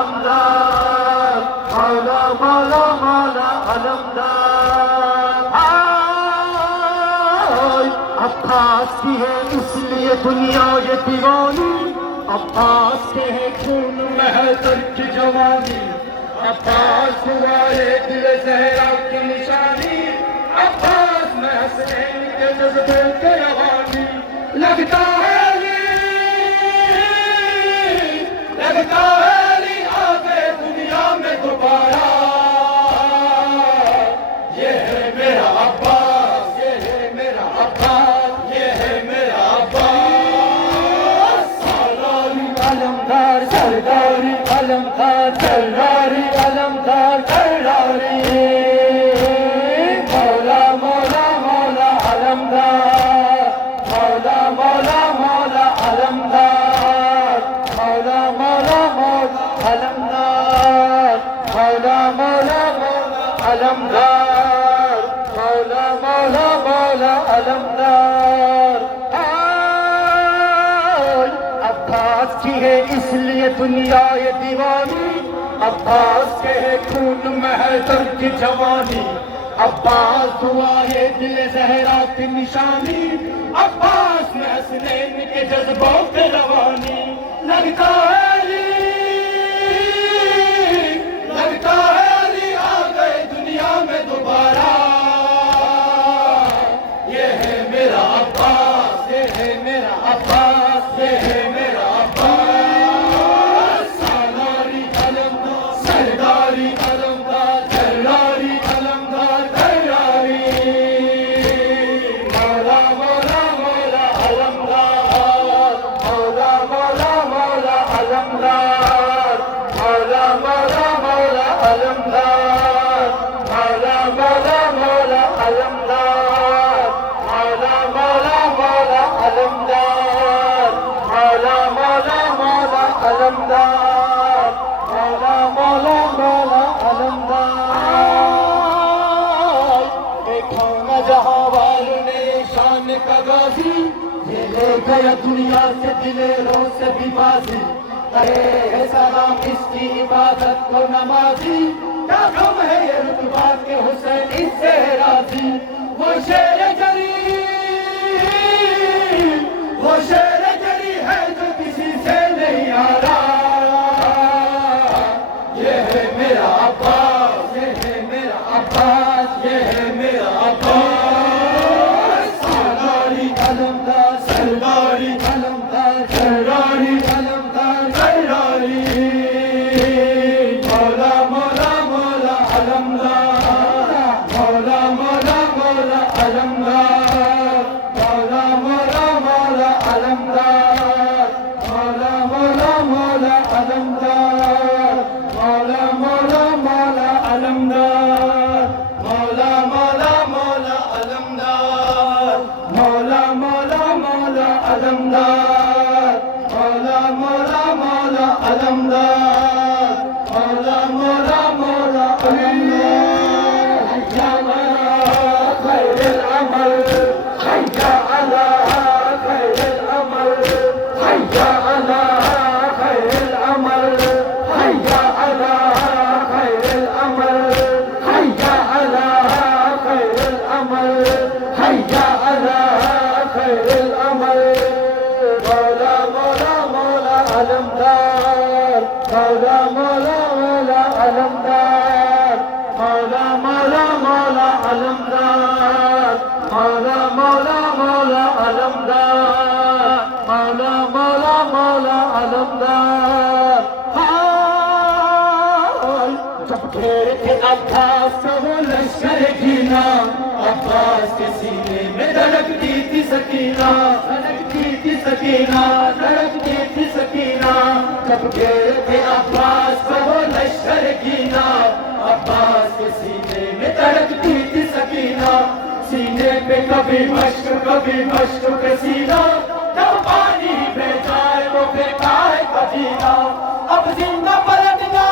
अलमदार, मौला मौला मौला अलमदार। अब्बास की है इसलिए दुनिया ये दीवानी, अब्बास के है खून में है दर्द की जवानी, अब्बास हुआ ये दिल ज़हरा की निशानी, अब्बास में हसनैन के जज्बे के रवानी। लगता है अली आ गए दुनिया में दोबारा, ये है मेरा अब्बास, ये है मेरा अब्बास, ये है मेरा अब्बास। सरदारी अलमदार, सरदारी अलमदार, सरदारी अलमदार, सरदारी मौला मौला मौला अलमदार, मौला मौला मौला अलमदार, मौला मौला मौला अलमदार, मौला मौला मौला अलमदार, मौला मौला मौला अलमदार। अब्बास की है इसलिए दुनिया ये दीवानी, अब्बास के है खून में है दर्द की जवानी, अब्बास हुआ ये दिल ज़हरा की निशानी, अब्बास में हसनैन के जज्बों पे रवानी। लगता है अली आ गए दुनिया में दोबारा, ये है मेरा अब्बास, ये है मेरा अब्बास, ये है मेरा अब्बास। सरदारी अलमदार, सरदारी अलमदार, सरदारी अलमदार, सरदारी मौला मौला मौला अलमदार, मौला मौला मौला अलमदार, मौला मौला मौला अलमदार, मौला मौला मौला अलमदार, मौला मौला मौला अलमदार, मौला मौला मौला अलमदार, मौला मौला मौला अलमदार। देखो न जहां वालों ने शान का गाजी, ये ले गया दुनिया से दिलेरों से भी बाजी, करे है सलाम इसकी इबादत को नमाजी, क्या गम है ये रुतबा के हुसैन इससे राजी। वो शेर जरी, वो शेर जरी है जो किसी से नहीं हारा, ये है मेरा अब्बास, ये है मेरा अब्बास, ये है मेरा अब्बास। सरदारी अलमदार, सरदारी अलमदार, सरदारी अलमदार, सरदारी मौला मौला मौला अलमदार, मौला मौला मौला अलमदार, मौला मौला मौला अलमदार, मौला मौला मौला अलमदार, मौला मौला मौला अलमदार, मौला मौला मौला अलमदार, मौला मौला मौला अलमदार, मौला मौला मौला अलमदार, मौला मौला मौला अलमदार। हैया अला खैरुल अमल, हैया अला खैरुल अमल, हैया अला खैरुल अमल, हैया अला खैरुल अमल, हैया अला खैरुल अमल, हैया अला खैरुल अमल। मौला मौला मौला अलमदार, मौला मौला मौला अलमदार, मौला मौला मौला अलमदार, मौला मौला मौला अलमदार, मौला मौला मौला अलमदार। जब घेरे थे अब्बास को वो लश्कर कीना, अब्बास के सीने में धड़कती थी सकीना, धड़कती थी सकीना, धड़कती थी सकीना। जब घेरे थे अब्बास को वो लश्कर कीना, अब्बास के सीने में धड़कती थी सकीना। सीने पे कभी मश्क के सीना, जब पानी भेजाए वो फेंका है कजीना। अब जिंदा पलटना,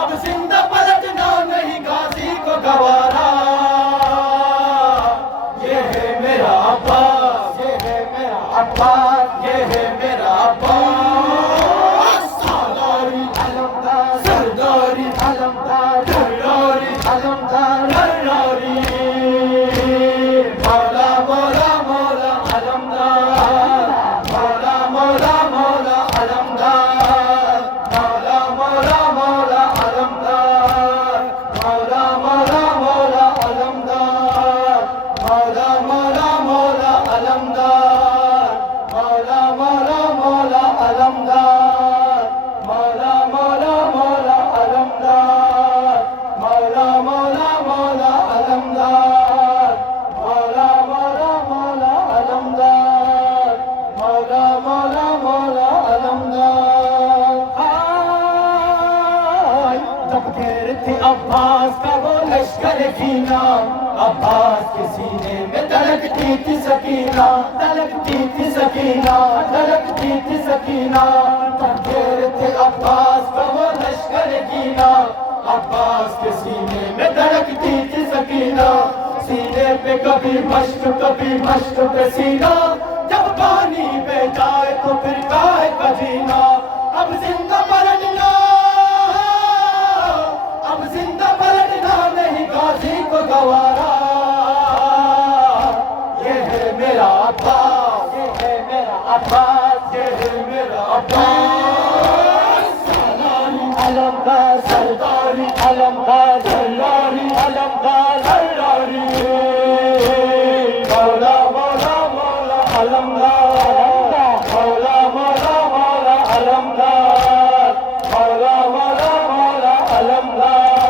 अब जिंदा पलटना नहीं गाजी को गवारा। ये है मेरा अब्बास, ये है मेरा अब्बास, ये है मेरा अब्बास। अब्बास का वो लश्कर कीना, अब्बास के सीने में धड़कती थी सकीना, धड़कती थी सकीना, धड़कती थी सकीना। तंगेर थे अब्बास का वो लश्कर कीना, अब्बास के सीने में धड़कती थी सकीना। सीने पे कभी मश्क पे सीना, जब पानी पे जाए तो फिर काहे का जीना। अब जिंदा पलटना, अब जिंदा पलटना नहीं गाजी को गवारा। ये है मेरा अब्बास, ये है मेरा अब्बास, ये है मेरा अब्बास। सालारी अलमदार सरदारी, अलमदार सरदारी, अलमदार सरदारी। मौला मौला मौला अलमदार, मौला मौला मौला अलमदार, मौला मौला मौला अलमदार,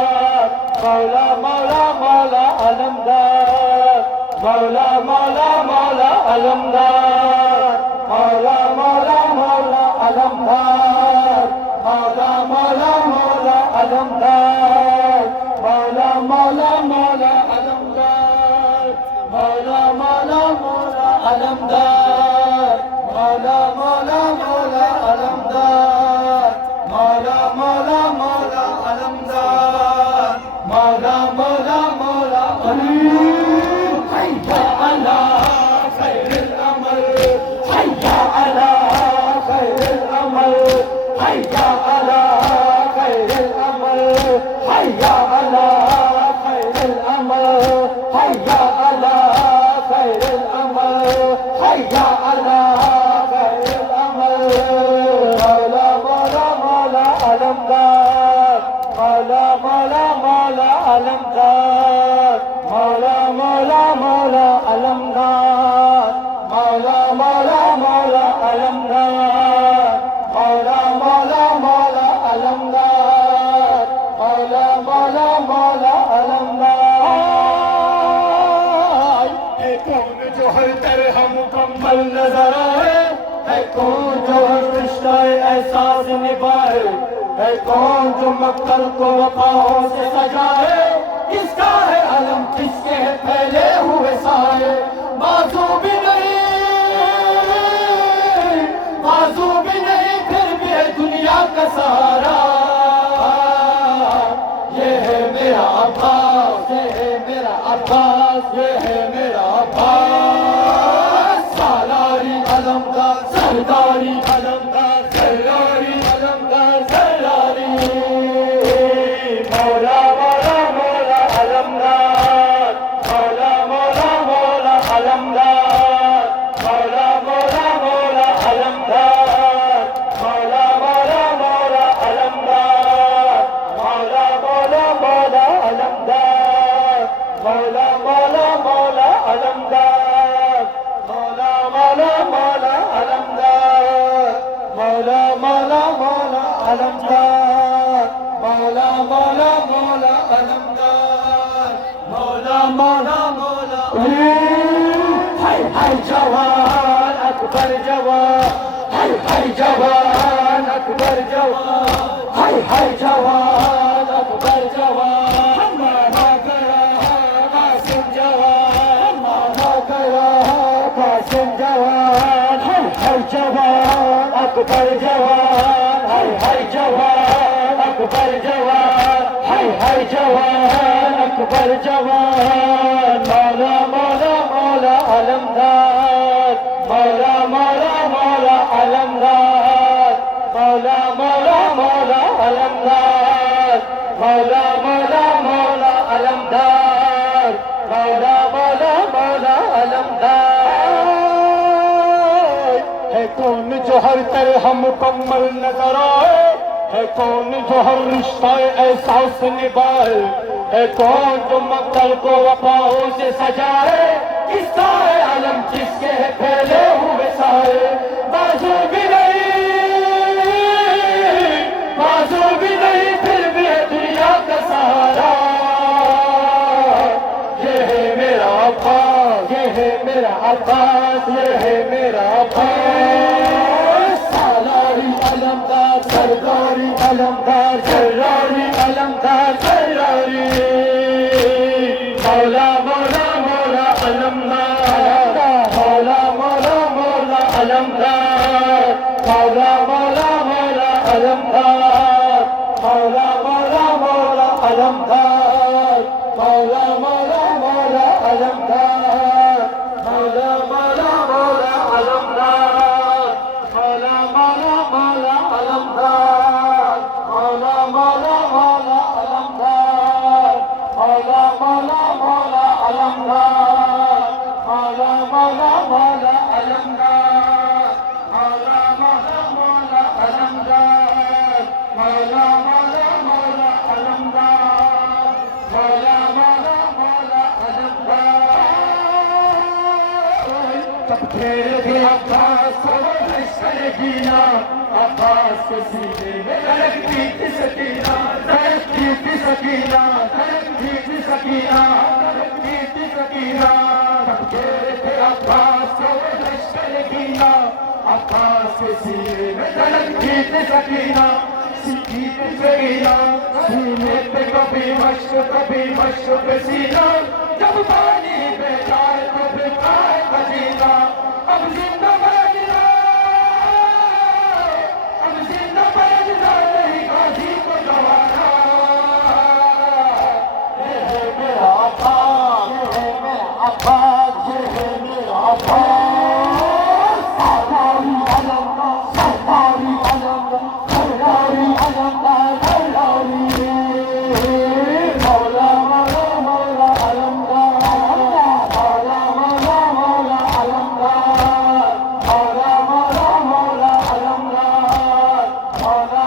मौला मौला मौला अलमदार, मौला मौला मौला अलमदार, मौला मौला मौला अलमदार, मौला मौला मौला अलमदार, मौला मौला मौला अलमदार, मौला मौला मौला अलमदार, मौला मौला मौला अलमदार, मौला मौला मौला अलमदार, मौला मौला मौला हैया अला खैरुल अमल, हैया अला खैरुल अमल, हैया अला खैरुल अमल, हैया अला खैरुल अमल, हैया अला खैरुल अमल, हैया अला खैरुल अमल। मौला मौला मौला अलमदार, मौला मौला मौला अलमदार, मौला मौला मौला अलमदार, मौला मौला मौला अलमदार, मौला मौला मौला अलमदार, मौला मौला मौला अलमदार। है कौन जो हर तरह मुकम्मल नजर आए, है कौन जो हर रिश्ता एहसास निभाए, है कौन जो मक्कर को वफाओं से सजाए। किसका है अलम, किसके है फैले हुए साए। बाजू भी नहीं, बाजू भी नहीं, फिर भी है दुनिया का सहारा। ये है मेरा अब्बास, ये है मेरा अब्बास, ये है मेरा अब्बास। सालारी अलमदार सरदारी, अलमदार सरदारी, अलमदार सरदारी। मौला मौला मौला अलमदार, मौला मौला मौला अलमदार, मौला मौला मौला अलमदार, मौला मौला मौला अलमदार, मौला मौला मौला अलमदार, मौला मौला मौला अलमदार, मौला मौला मौला अलमदार, मौला मौला मौला अलमदार, मौला मौला मौला अलमदार, मौला मौला मौला। हाय हाय जवान अकबर जवान, हाय हाय जवान अकबर जवान, हाय हाय जवान अकबर जवान। माना गया कासिम जवान, माना गया कासिम जवान। हाय हाय जवान अकबर जवान, हाय हाय जवान अकबर जवान, हाय हाय जवान अकबर जवान। मौला मौला मौला अलमदार, मौला मौला मौला अलमदार, मौला मौला मौला अलमदार, मौला मौला मौला अलमदार, मौला मौला मौला अलमदार। है कौन जो हर तरह मुकम्मल नजर आए, है कौन जो हर रिश्ता एहसास निभाए, है कौन जो मक्कर को वफाओं से सजाए। किसका है अलम, किसके है फैले हुए साए। बाजू भी नहीं, बाजू भी नहीं, फिर भी है दुनिया का सहारा। ये है मेरा अब्बास, ये है मेरा अब्बास, ये है मेरा अब्बास। सालारी अलमदार सरदारी, अलमदार सरदारी, अलमदार सरदारी। मौला मौला मौला अलमदार मौला मौला मौला अलमदार मौला मौला मौला अलमदार मौला मौला मौला अलमदार मौला मौला मौला अलमदार मौला मौला मौला अलमदार मौला मौला मौला अलमदार मौला मौला मौला अलमदार मौला मौला मौला अलमदार मौला मौला मौला अलमदार मौला मौला मौला अलमदार तब फेर भी अब्बास लश्कर गिना अब्बास के सीने में धड़कती थी सकीना धड़कती थी सकीना धड़कती थी सकीना धड़कती थी सकीना तब फेर भी अब्बास लश्कर गिना अब्बास के सीने में धड़कती थी सकीना सीखी थी सकीना सीने पे कभी मश्क पे सीना जब पानी पे जाए तो फिर पाए खजीना अब जिंदा बजना अब जिंदा बजना नहीं गाजी को गवाना ये है मेरा अब्बास ये है मेरा अब्बास ये है मेरा अब्बास सरदारी अलमदार सरदारी अलमदार सरदारी अलमदार सरदारी मौला मौला मौला अलमदार मौला मौला मौला अलमदार मौला मौला मौला अलमदार मौला